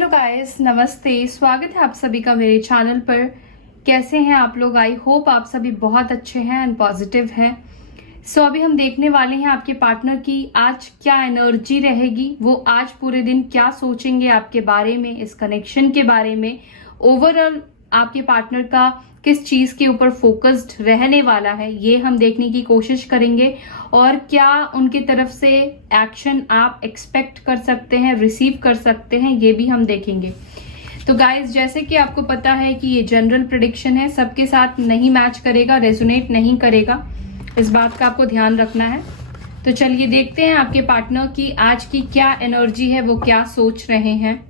Hello guys, नमस्ते। स्वागत है आप सभी का मेरे चैनल पर। कैसे हैं आप लोग? आई होप आप सभी बहुत अच्छे हैं एंड पॉजिटिव हैं। सो अभी हम देखने वाले हैं आपके पार्टनर की आज क्या एनर्जी रहेगी, वो आज पूरे दिन क्या सोचेंगे आपके बारे में, इस कनेक्शन के बारे में, ओवरऑल आपके पार्टनर का किस चीज के ऊपर फोकस्ड रहने वाला है, ये हम देखने की कोशिश करेंगे। और क्या उनकी तरफ से एक्शन आप एक्सपेक्ट कर सकते हैं, रिसीव कर सकते हैं, ये भी हम देखेंगे। तो गाइस, जैसे कि आपको पता है कि ये जनरल प्रेडिक्शन है, सबके साथ नहीं मैच करेगा, रेजोनेट नहीं करेगा, इस बात का आपको ध्यान रखना है। तो चलिए देखते हैं आपके पार्टनर की आज की क्या एनर्जी है, वो क्या सोच रहे हैं।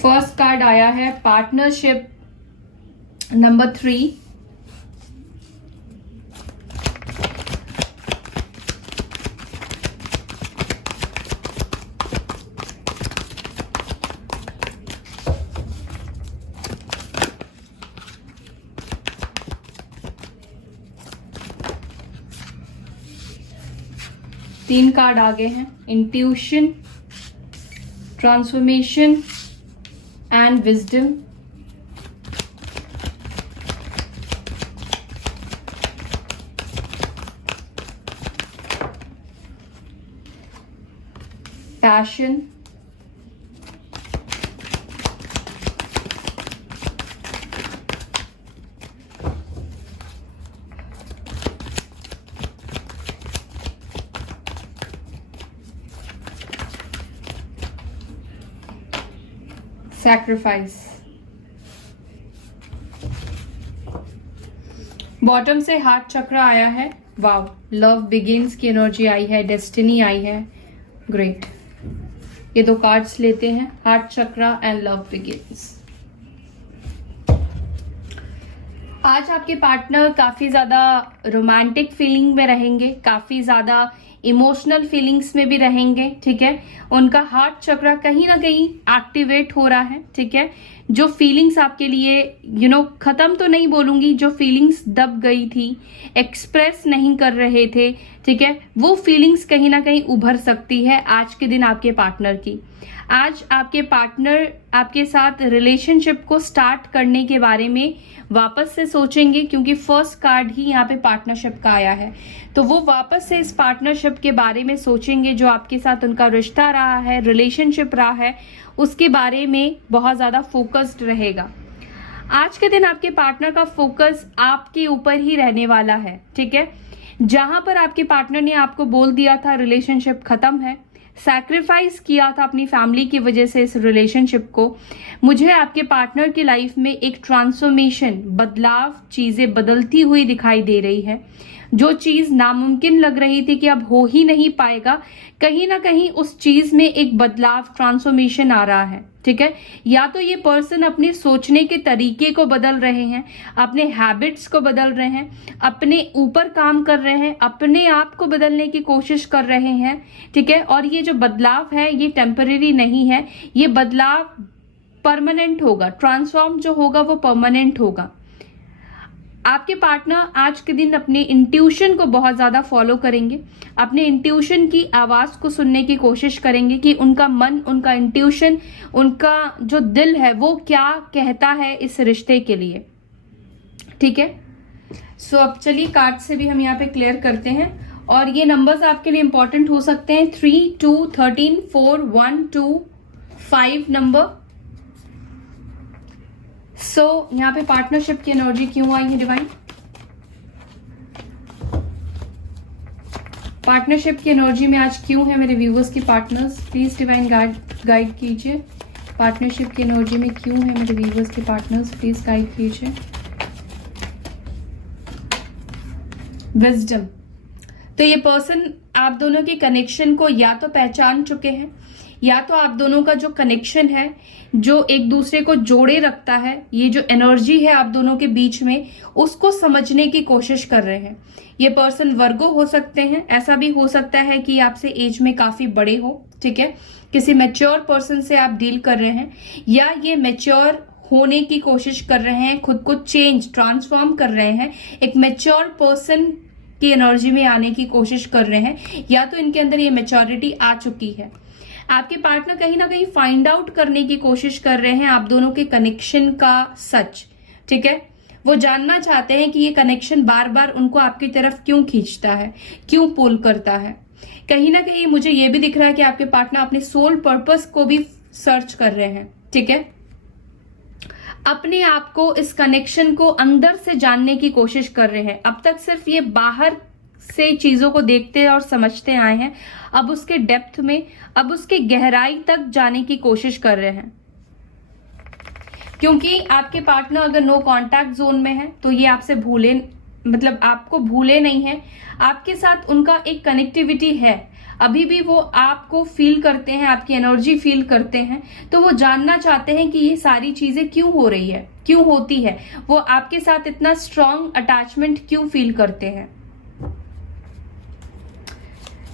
फर्स्ट कार्ड आया है पार्टनरशिप नंबर 3। तीन कार्ड आगे हैं, intuition, transformation and wisdom. Passion, sacrifice. Bottom से हार्ट चक्र आया है। वाव, लव बिगिंस की एनर्जी आई है, डेस्टिनी आई है। ग्रेट। ये दो कार्ड्स लेते हैं, हार्ट चक्र एंड लव बिगिंस। आज आपके पार्टनर काफी ज्यादा रोमांटिक फीलिंग में रहेंगे, काफी ज्यादा इमोशनल फीलिंग्स में भी रहेंगे। ठीक है, उनका हार्ट चक्र कहीं ना कहीं एक्टिवेट हो रहा है। ठीक है, जो फीलिंग्स आपके लिए खत्म तो नहीं बोलूंगी, जो फीलिंग्स दब गई थी, एक्सप्रेस नहीं कर रहे थे, ठीक है, वो फीलिंग्स कहीं ना कहीं उभर सकती है आज के दिन आपके पार्टनर की। आज आपके पार्टनर आपके साथ रिलेशनशिप को स्टार्ट करने के बारे में वापस से सोचेंगे, क्योंकि फर्स्ट कार्ड ही यहाँ पे पार्टनरशिप का आया है। तो वो वापस से इस पार्टनरशिप के बारे में सोचेंगे, जो आपके साथ उनका रिश्ता रहा है, रिलेशनशिप रहा है, उसके बारे में बहुत ज्यादा फोकस्ड रहेगा। आज के दिन आपके पार्टनर का फोकस आपके ऊपर ही रहने वाला है। ठीक है, जहां पर आपके पार्टनर ने आपको बोल दिया था रिलेशनशिप खत्म है, सैक्रिफाइस किया था अपनी फैमिली की वजह से इस रिलेशनशिप को, मुझे आपके पार्टनर की लाइफ में एक ट्रांसफॉर्मेशन, बदलाव, चीजें बदलती हुई दिखाई दे रही है। जो चीज नामुमकिन लग रही थी कि अब हो ही नहीं पाएगा, कहीं ना कहीं उस चीज में एक बदलाव, ट्रांसफॉर्मेशन आ रहा है। ठीक है, या तो ये पर्सन अपने सोचने के तरीके को बदल रहे हैं, अपने हैबिट्स को बदल रहे हैं, अपने ऊपर काम कर रहे हैं, अपने आप को बदलने की कोशिश कर रहे हैं। ठीक है, और ये जो बदलाव है ये टेम्परेरी नहीं है, ये बदलाव परमानेंट होगा। ट्रांसफॉर्म जो होगा वो परमानेंट होगा। आपके पार्टनर आज के दिन अपने इंट्यूशन को बहुत ज्यादा फॉलो करेंगे, अपने इंट्यूशन की आवाज को सुनने की कोशिश करेंगे कि उनका मन, उनका इंट्यूशन, उनका जो दिल है वो क्या कहता है इस रिश्ते के लिए। ठीक है, सो अब चलिए कार्ड से भी हम यहाँ पे क्लियर करते हैं, और ये नंबर्स आपके लिए इंपॉर्टेंट हो सकते हैं। 3, 2, 13, 4, 1, 2, 5 नंबर। सो यहाँ पे पार्टनरशिप की एनर्जी क्यों आई है डिवाइन? पार्टनरशिप की एनर्जी में आज क्यों है मेरे व्यूवर्स की पार्टनर्स? प्लीज डिवाइन गाइड कीजिए। पार्टनरशिप की एनर्जी में क्यों है मेरे व्यूवर्स के पार्टनर्स? प्लीज गाइड कीजिए। विजडम। तो ये पर्सन आप दोनों के कनेक्शन को या तो पहचान चुके हैं, या तो आप दोनों का जो कनेक्शन है, जो एक दूसरे को जोड़े रखता है, ये जो एनर्जी है आप दोनों के बीच में, उसको समझने की कोशिश कर रहे हैं। ये पर्सन वर्गो हो सकते हैं, ऐसा भी हो सकता है कि आपसे एज में काफी बड़े हो, ठीक है, किसी मैच्योर पर्सन से आप डील कर रहे हैं, या ये मैच्योर होने की कोशिश कर रहे हैं, खुद को चेंज ट्रांसफॉर्म कर रहे हैं, एक मैच्योर पर्सन की एनर्जी में आने की कोशिश कर रहे हैं, या तो इनके अंदर ये मैच्योरिटी आ चुकी है। आपके पार्टनर कहीं ना कहीं फाइंड आउट करने की कोशिश कर रहे हैं आप दोनों के कनेक्शन का सच, ठीक है। वो जानना चाहते हैं कि ये कनेक्शन बार बार उनको आपकी तरफ क्यों खींचता है, क्यों पुल करता है। कहीं ना कहीं मुझे ये भी दिख रहा है कि आपके पार्टनर अपने सोल पर्पस को भी सर्च कर रहे हैं, ठीक है। अपने आप को, इस कनेक्शन को अंदर से जानने की कोशिश कर रहे हैं। अब तक सिर्फ ये बाहर से चीजों को देखते और समझते आए हैं, अब उसके डेप्थ में, अब उसके गहराई तक जाने की कोशिश कर रहे हैं। क्योंकि आपके पार्टनर अगर नो कांटेक्ट जोन में है तो ये आपसे भूले, मतलब आपको भूले नहीं है, आपके साथ उनका एक कनेक्टिविटी है, अभी भी वो आपको फील करते हैं, आपकी एनर्जी फील करते हैं। तो वो जानना चाहते हैं कि ये सारी चीजें क्यों हो रही है, क्यों होती है, वो आपके साथ इतना स्ट्रॉन्ग अटैचमेंट क्यों फील करते हैं।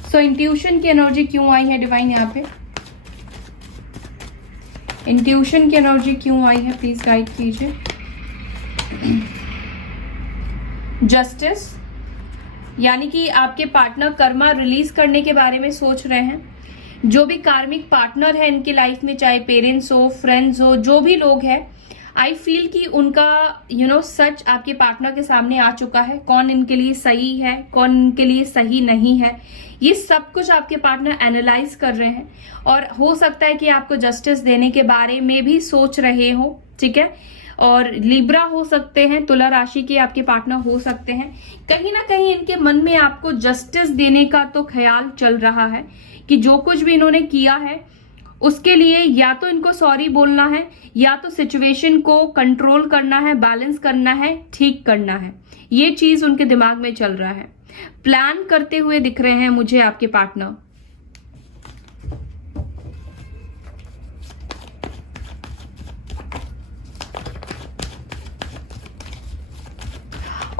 सो इंट्यूशन की एनर्जी क्यों आई है डिवाइन यहाँ पे, इंट्यूशन की एनर्जी क्यों आई है, प्लीज गाइड कीजिए। जस्टिस, यानी कि आपके पार्टनर कर्मा रिलीज करने के बारे में सोच रहे हैं। जो भी कार्मिक पार्टनर है इनकी लाइफ में, चाहे पेरेंट्स हो, फ्रेंड्स हो, जो भी लोग हैं, आई फील कि उनका सच आपके पार्टनर के सामने आ चुका है। कौन इनके लिए सही है, कौन इनके लिए सही नहीं है, ये सब कुछ आपके पार्टनर एनालाइज कर रहे हैं। और हो सकता है कि आपको जस्टिस देने के बारे में भी सोच रहे हो, ठीक है। और लिब्रा हो सकते हैं, तुला राशि के आपके पार्टनर हो सकते हैं। कहीं ना कहीं इनके मन में आपको जस्टिस देने का तो ख्याल चल रहा है कि जो कुछ भी इन्होंने किया है उसके लिए या तो इनको सॉरी बोलना है, या तो सिचुएशन को कंट्रोल करना है, बैलेंस करना है, ठीक करना है। ये चीज उनके दिमाग में चल रहा है, प्लान करते हुए दिख रहे हैं मुझे आपके पार्टनर।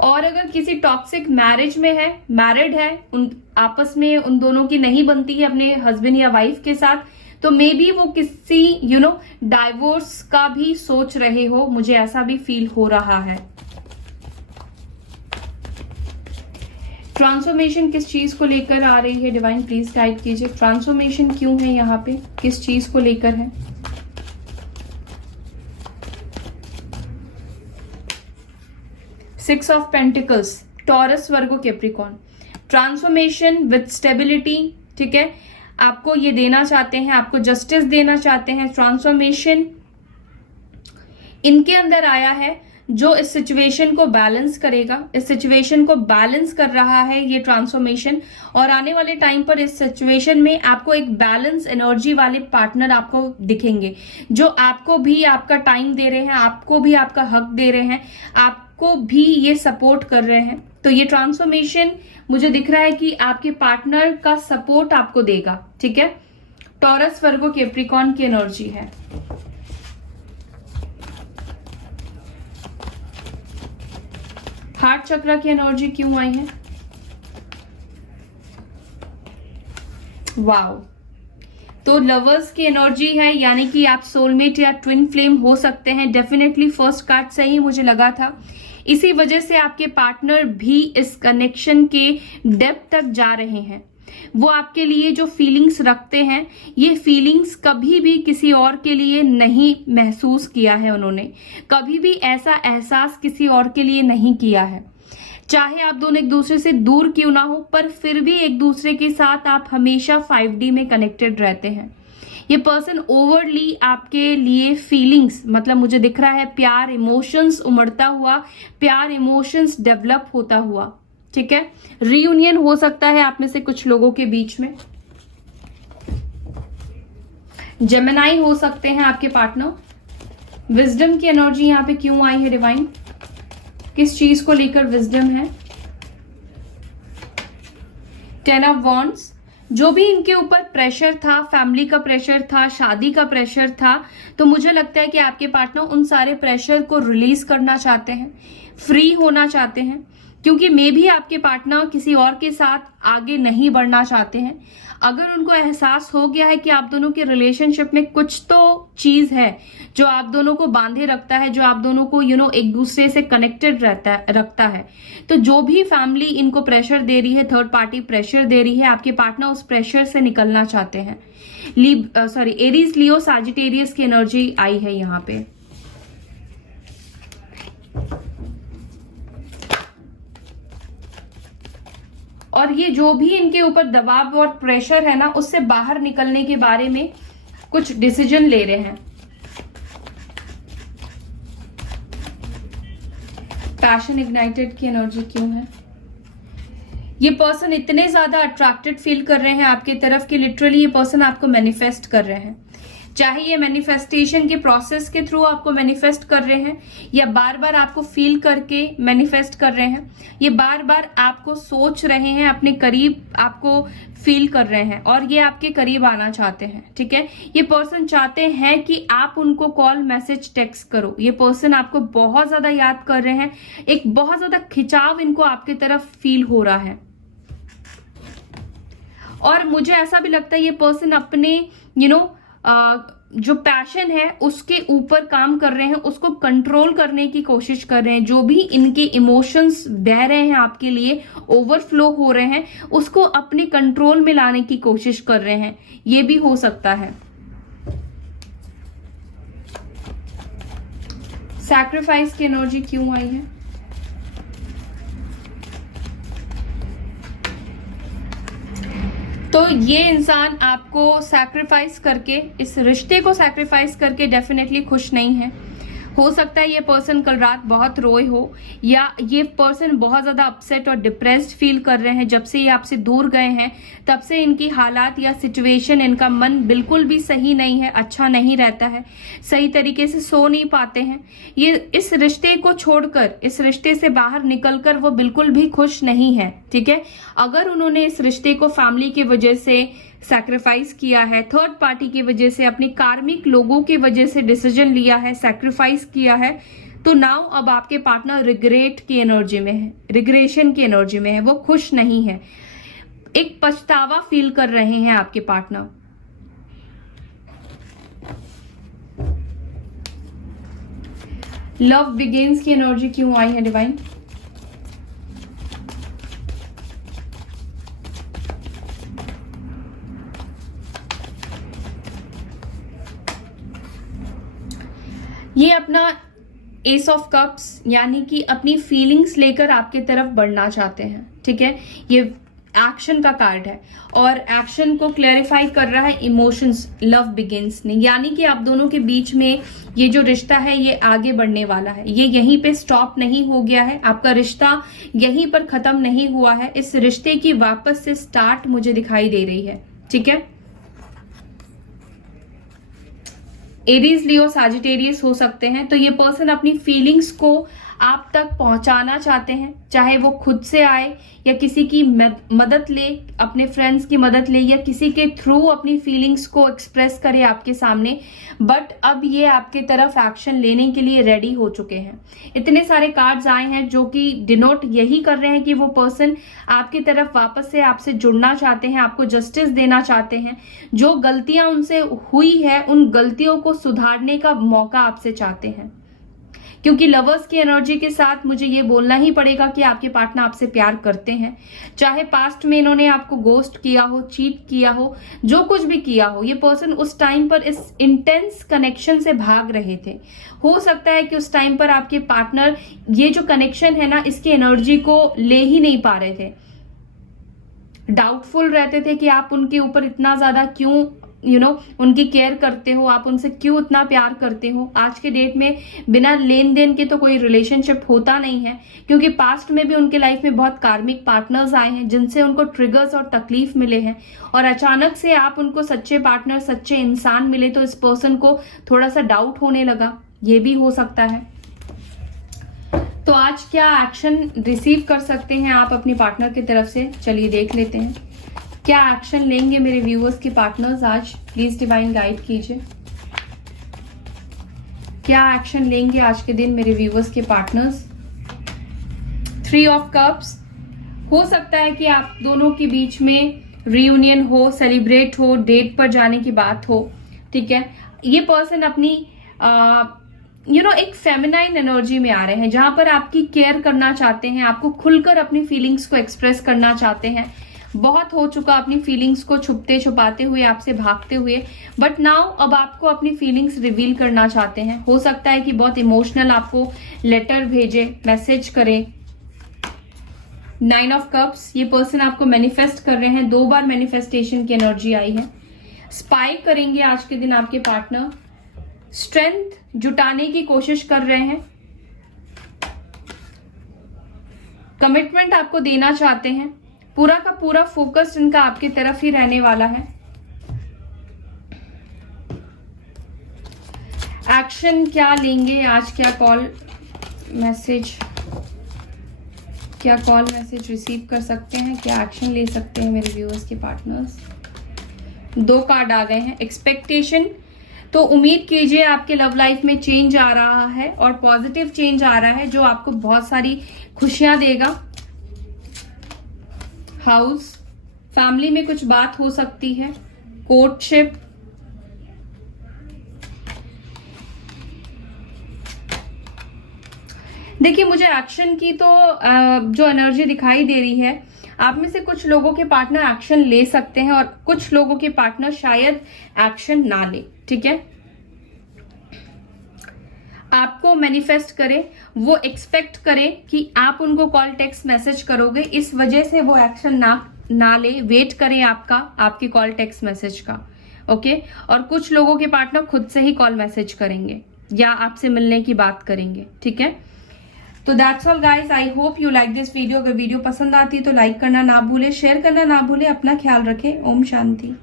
और अगर किसी टॉक्सिक मैरिज में है, मैरिड है, उन आपस में उन दोनों की नहीं बनती है अपने हस्बैंड या वाइफ के साथ, तो मे बी वो किसी डाइवोर्स का भी सोच रहे हो, मुझे ऐसा भी फील हो रहा है। ट्रांसफॉर्मेशन किस चीज को लेकर आ रही है डिवाइन, प्लीज गाइड कीजिए। ट्रांसफॉर्मेशन क्यों है यहाँ पे, किस चीज को लेकर है। Six of pentacles, taurus, Virgo, Capricorn. Transformation with stability, ठीक है, आपको ये देना चाहते हैं, आपको जस्टिस देना चाहते हैं। ट्रांसफॉर्मेशन इनके अंदर आया है जो इस सिचुएशन को बैलेंस करेगा, इस सिचुएशन को बैलेंस कर रहा है ये ट्रांसफॉर्मेशन। और आने वाले टाइम पर इस सिचुएशन में आपको एक बैलेंस एनर्जी वाले पार्टनर आपको दिखेंगे, जो आपको भी आपका टाइम दे रहे हैं, आपको भी आपका हक दे रहे हैं, आपको भी ये सपोर्ट कर रहे हैं। तो ये ट्रांसफॉर्मेशन मुझे दिख रहा है कि आपके पार्टनर का सपोर्ट आपको देगा, ठीक है। टॉरस, वर्गो, कैप्रिकॉर्न की एनर्जी है। हार्ट चक्र की एनर्जी क्यों आई है। वाओ, तो लवर्स की एनर्जी है, यानी कि आप सोलमेट या ट्विन फ्लेम हो सकते हैं। डेफिनेटली फर्स्ट कार्ड से ही मुझे लगा था, इसी वजह से आपके पार्टनर भी इस कनेक्शन के डेप्थ तक जा रहे हैं। वो आपके लिए जो फीलिंग्स रखते हैं, ये फीलिंग्स कभी भी किसी और के लिए नहीं महसूस किया है उन्होंने, कभी भी ऐसा एहसास किसी और के लिए नहीं किया है। चाहे आप दोनों एक दूसरे से दूर क्यों ना हो, पर फिर भी एक दूसरे के साथ आप हमेशा 5D में कनेक्टेड रहते हैं। ये पर्सन ओवरली आपके लिए फीलिंग्स, मतलब मुझे दिख रहा है प्यार, इमोशंस उमड़ता हुआ, प्यार इमोशंस डेवलप होता हुआ, ठीक है। रियूनियन हो सकता है आप में से कुछ लोगों के बीच में। जेमिनाई हो सकते हैं आपके पार्टनर। विजडम की एनर्जी यहाँ पे क्यों आई है डिवाइन, किस चीज को लेकर विजडम है। 10 ऑफ वॉन्ड्स, जो भी इनके ऊपर प्रेशर था, फैमिली का प्रेशर था, शादी का प्रेशर था, तो मुझे लगता है कि आपके पार्टनर उन सारे प्रेशर को रिलीज करना चाहते हैं, फ्री होना चाहते हैं, क्योंकि मे भी आपके पार्टनर किसी और के साथ आगे नहीं बढ़ना चाहते हैं। अगर उनको एहसास हो गया है कि आप दोनों के रिलेशनशिप में कुछ तो चीज है जो आप दोनों को बांधे रखता है, जो आप दोनों को एक दूसरे से कनेक्टेड रखता है, तो जो भी फैमिली इनको प्रेशर दे रही है, थर्ड पार्टी प्रेशर दे रही है, आपके पार्टनर उस प्रेशर से निकलना चाहते हैं। एरीज, लियो, सैजिटेरियस की एनर्जी आई है यहाँ पे। और ये जो भी इनके ऊपर दबाव और प्रेशर है ना, उससे बाहर निकलने के बारे में कुछ डिसीजन ले रहे हैं। पैशन इग्नाइटेड की एनर्जी क्यों है? ये पर्सन इतने ज्यादा अट्रैक्टेड फील कर रहे हैं आपके तरफ कि लिटरली ये पर्सन आपको मैनिफेस्ट कर रहे हैं। चाहे ये मैनिफेस्टेशन के प्रोसेस के थ्रू आपको मैनिफेस्ट कर रहे हैं, या बार बार आपको फील करके मैनिफेस्ट कर रहे हैं, ये बार बार आपको सोच रहे हैं, अपने करीब आपको फील कर रहे हैं, और ये आपके करीब आना चाहते हैं। ठीक है, ये पर्सन चाहते हैं कि आप उनको कॉल, मैसेज, टेक्स्ट करो। ये पर्सन आपको बहुत ज्यादा याद कर रहे हैं, एक बहुत ज्यादा खिंचाव इनको आपके तरफ फील हो रहा है। और मुझे ऐसा भी लगता है ये पर्सन अपने जो पैशन है उसके ऊपर काम कर रहे हैं, उसको कंट्रोल करने की कोशिश कर रहे हैं। जो भी इनके इमोशंस बह रहे हैं आपके लिए, ओवरफ्लो हो रहे हैं, उसको अपने कंट्रोल में लाने की कोशिश कर रहे हैं। ये भी हो सकता है। सैक्रिफाइस की एनर्जी क्यों आई है? तो ये इंसान आपको सैक्रिफाइस करके, इस रिश्ते को सैक्रिफाइस करके डेफिनेटली खुश नहीं है। हो सकता है ये पर्सन कल रात बहुत रोए हो, या ये पर्सन बहुत ज्यादा अपसेट और डिप्रेस्ड फील कर रहे हैं। जब से ये आपसे दूर गए हैं तब से इनकी हालात या सिचुएशन, इनका मन बिल्कुल भी सही नहीं है, अच्छा नहीं रहता है, सही तरीके से सो नहीं पाते हैं। ये इस रिश्ते को छोड़कर, इस रिश्ते से बाहर निकलकर वो बिल्कुल भी खुश नहीं है। ठीक है, अगर उन्होंने इस रिश्ते को फैमिली की वजह से सैक्रिफाइस किया है, थर्ड पार्टी की वजह से, अपने कार्मिक लोगों की वजह से डिसीजन लिया है, सैक्रिफाइस किया है, तो नाउ अब आपके पार्टनर रिग्रेट की एनर्जी में है, रिग्रेशन की एनर्जी में है, वो खुश नहीं है, एक पछतावा फील कर रहे हैं आपके पार्टनर। लव बिगिंस की एनर्जी क्यों आई है डिवाइन? ये अपना एस ऑफ कप्स यानी कि अपनी फीलिंग्स लेकर आपके तरफ बढ़ना चाहते हैं। ठीक है, ये एक्शन का कार्ड है और एक्शन को क्लैरिफाई कर रहा है इमोशंस, लव बिगिंस ने, यानी कि आप दोनों के बीच में ये जो रिश्ता है ये आगे बढ़ने वाला है। ये यहीं पे स्टॉप नहीं हो गया है, आपका रिश्ता यहीं पर खत्म नहीं हुआ है। इस रिश्ते की वापस से स्टार्ट मुझे दिखाई दे रही है। ठीक है, एरीज, लियो, सैजिटेरियस हो सकते हैं। तो ये पर्सन अपनी फीलिंग्स को आप तक पहुंचाना चाहते हैं, चाहे वो खुद से आए या किसी की मदद ले, अपने फ्रेंड्स की मदद ले, या किसी के थ्रू अपनी फीलिंग्स को एक्सप्रेस करे आपके सामने। बट अब ये आपके तरफ एक्शन लेने के लिए रेडी हो चुके हैं। इतने सारे कार्ड्स आए हैं जो कि डिनोट यही कर रहे हैं कि वो पर्सन आपकी तरफ वापस से आपसे जुड़ना चाहते हैं, आपको जस्टिस देना चाहते हैं। जो गलतियां उनसे हुई है उन गलतियों को सुधारने का मौका आपसे चाहते हैं, क्योंकि लवर्स की एनर्जी के साथ मुझे ये बोलना ही पड़ेगा कि आपके पार्टनर आपसे प्यार करते हैं। चाहे पास्ट में इन्होंने आपको गोस्ट किया हो, चीट किया हो, जो कुछ भी किया हो, ये पर्सन उस टाइम पर इस इंटेंस कनेक्शन से भाग रहे थे। हो सकता है कि उस टाइम पर आपके पार्टनर ये जो कनेक्शन है ना, इसकी एनर्जी को ले ही नहीं पा रहे थे, डाउटफुल रहते थे कि आप उनके ऊपर इतना ज्यादा क्यों उनकी केयर करते हो, आप उनसे क्यों इतना प्यार करते हो। आज के डेट में बिना लेन देन के तो कोई रिलेशनशिप होता नहीं है, क्योंकि पास्ट में भी उनके लाइफ में बहुत कार्मिक पार्टनर्स आए हैं जिनसे उनको ट्रिगर्स और तकलीफ मिले हैं, और अचानक से आप उनको सच्चे पार्टनर, सच्चे इंसान मिले तो इस पर्सन को थोड़ा सा डाउट होने लगा। ये भी हो सकता है। तो आज क्या एक्शन रिसीव कर सकते हैं आप अपने पार्टनर की तरफ से, चलिए देख लेते हैं। क्या एक्शन लेंगे मेरे व्यूअर्स के पार्टनर्स आज? प्लीज डिवाइन गाइड कीजिए। क्या एक्शन लेंगे आज के दिन मेरे व्यूअर्स के पार्टनर्स? 3 of cups. हो सकता है कि आप दोनों के बीच में रियूनियन हो, सेलिब्रेट हो, डेट पर जाने की बात हो, ठीक है। ये पर्सन अपनी एक फेमिनाइन एनर्जी में आ रहे हैं, जहां पर आपकी केयर करना चाहते हैं, आपको खुलकर अपनी फीलिंग्स को एक्सप्रेस करना चाहते हैं। बहुत हो चुका अपनी फीलिंग्स को छुपते छुपाते हुए, आपसे भागते हुए, बट नाउ अब आपको अपनी फीलिंग्स रिवील करना चाहते हैं। हो सकता है कि बहुत इमोशनल आपको लेटर भेजे, मैसेज करें। 9 ऑफ कप्स। ये पर्सन आपको मैनिफेस्ट कर रहे हैं, 2 बार मैनिफेस्टेशन की एनर्जी आई है। स्पाई करेंगे आज के दिन आपके पार्टनर, स्ट्रेंथ जुटाने की कोशिश कर रहे हैं, कमिटमेंट आपको देना चाहते हैं। पूरा का पूरा फोकस इनका आपकी तरफ ही रहने वाला है। एक्शन क्या लेंगे आज? क्या कॉल मैसेज रिसीव कर सकते हैं? क्या एक्शन ले सकते हैं मेरे व्यूअर्स के पार्टनर्स? 2 कार्ड आ गए हैं। एक्सपेक्टेशन। तो उम्मीद कीजिए आपके लव लाइफ में चेंज आ रहा है, और पॉजिटिव चेंज आ रहा है, जो आपको बहुत सारी खुशियां देगा। हाउस। फैमिली में कुछ बात हो सकती है। कोर्टशिप। देखिए, मुझे एक्शन की तो जो एनर्जी दिखाई दे रही है, आप में से कुछ लोगों के पार्टनर एक्शन ले सकते हैं, और कुछ लोगों के पार्टनर शायद एक्शन ना ले, ठीक है। आपको मैनिफेस्ट करें, वो एक्सपेक्ट करें कि आप उनको कॉल, टेक्स्ट, मैसेज करोगे, इस वजह से वो एक्शन ना ले। वेट करें आपकी कॉल, टेक्स्ट, मैसेज का, ओके। और कुछ लोगों के पार्टनर खुद से ही कॉल, मैसेज करेंगे या आपसे मिलने की बात करेंगे, ठीक है। तो that's all guys, I hope you like this video. अगर वीडियो पसंद आती है तो लाइक करना ना भूले, शेयर करना ना भूले। अपना ख्याल रखें। ओम शांति।